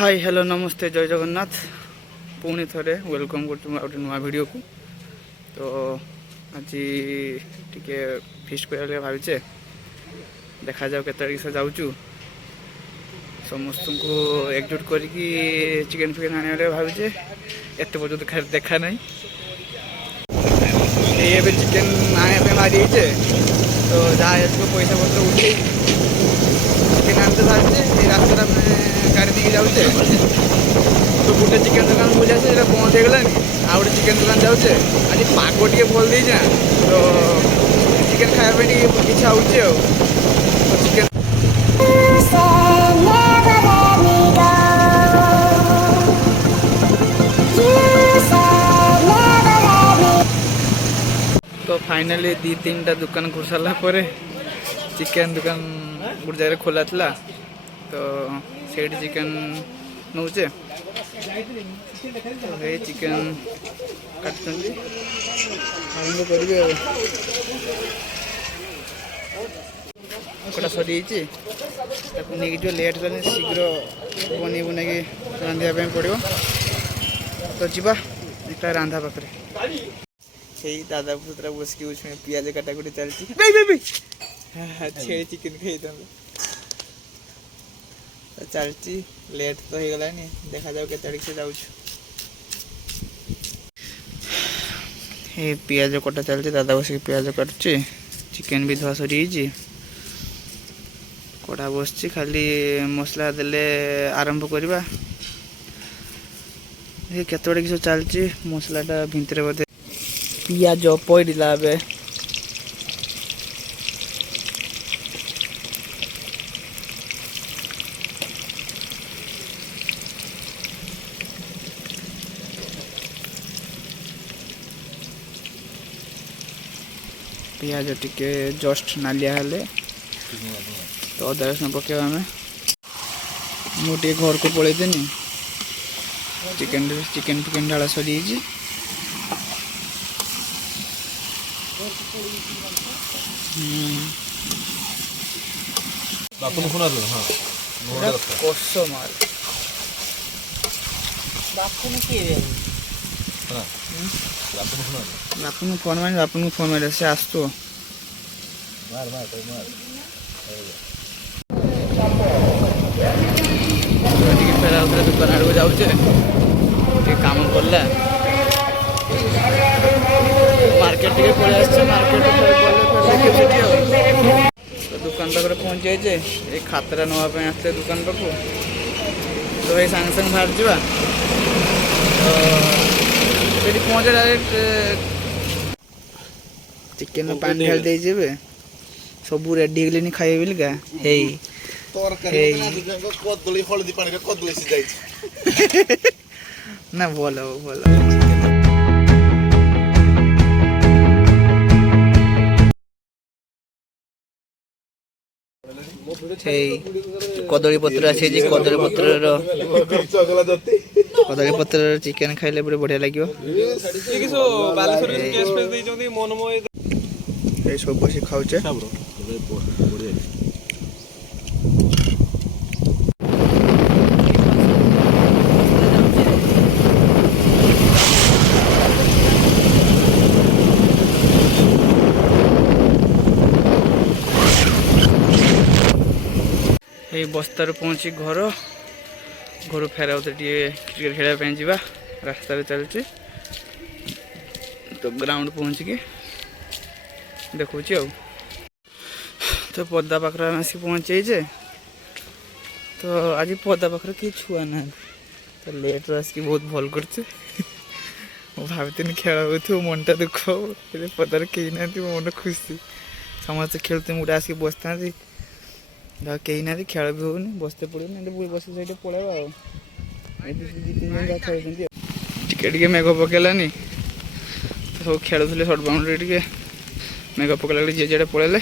Hi hello नमस्ते जय जगन्नाथ पुणी थे वेलकम कर गोटे नुआ वीडियो को। तो आज टिके फिस्ट कर भावचे देखा जाओ केत से जाऊँ समस्त को एकजुट करके चिकेन फिकेन आने भावचे एत पर्यटन देखा ना ये चिकेन आने मारी तो जहाँ पैसा पत्र उठे चिकेन आनते भावचे रास्ता गाड़ी देके जाऊे तो गोटे चिकेन दुकान बुझे से बंद हो गलानी आ गए चिकेन दुकान जाऊे आज पाग टे भल देना तो चिकेन खाया इच्छा हो चिकेन तो फाइनली दी तीन टा दुकान खुल सारा पर चिकेन दुकान गोटे जगह खोला था तो सेठ चिकेन नौचे तो ये चिकेन काटुंट आरंभ करेंगे कटा सरी नहीं जो लेट करें शीघ्र बन बुना कि रांधा पड़ो तो जीवा एक रांधा पाखे दादा पुतरा बस के पियाज काटाकुटी चलती छे चिकेन खाई चलती लेट तो हो गलानी देखा जाओ केत से जाऊँ पियाज कटा चलती दादा बस पियाज काटुचे चिकेन भी धुआ सरी कड़ा बस खाली मसला देले आरंभ करवा केतोड़े किस चलती मसलाटा भितर बोधे पियाज पड़ा ए पियाज टिके जस्ट नालिया हेले तो अदा रसुण पकेवा आम मुझे घर को पलैदेनी चिकेन चिकेन फिकेन ढाला सरी कस माल बापू फोन मारे से आस तो फेरा दुकान आड़ को जाऊे काम करला मार्केट टे पलि मार्केट तो दुकान पाखे पहुँच जाए ये खातरा नापी आसते दुकान पाक तो ये सांगे सांगे बाहर जावा तो पहुँचे डायरेक्ट चिकेन में पानी ढाल दे सब रेडी गले खाए बोलिका ना भल भल कदली पत्र आसी कदली पत्र चिकेन खाइले पूरे बढ़िया लगे सब बस खाऊचे बस्तार पहुँची घर घर फेरा क्रिकेट खेलने जावा रास्तार चलती तो ग्राउंड पहुँचिकी देखुच तो पदा पाखे आस पहुँचे तो आज पदा पाखे किए छुआ ना तो लेट आसिक बहुत भल कर भावती खेल हो मनटा दुख पदार कहीं ना मो मन खुशी समस्त खेलते मुझे आसिक बसता कहीं ना खेल भी होनी बसते पड़ो ना बस से पलैबा टे मेघ पकेलानी तो सब खेलुले सर्ट बाउंड्री टे मेघ पकड़ा जी जे पलैले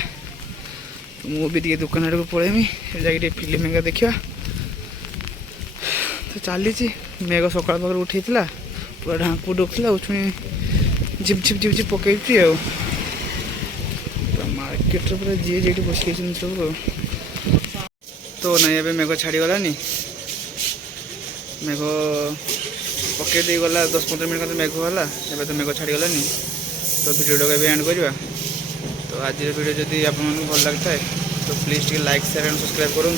तो मुझे दुकान आड़ को पलैमी जाके फिल्म मेघ देखा तो चली मेघ सका पाखे उठे पूरा ढांकू डुकला उछुणी झिप झिप झिप झिप पकई मार्केट पूरा जी जे बस सब तो नहीं ए मेघ छाड़ी गलानी मेघ पकई दे गला 10-15 मिनट का मेघ है एवं तो मेघ छाड़गलानी तो भिडियो भी एंड करवा। तो आज वीडियो जदि आप भल लगता है तो प्लीज़ टे लाइक शेयर एंड सब्सक्राइब करूँ।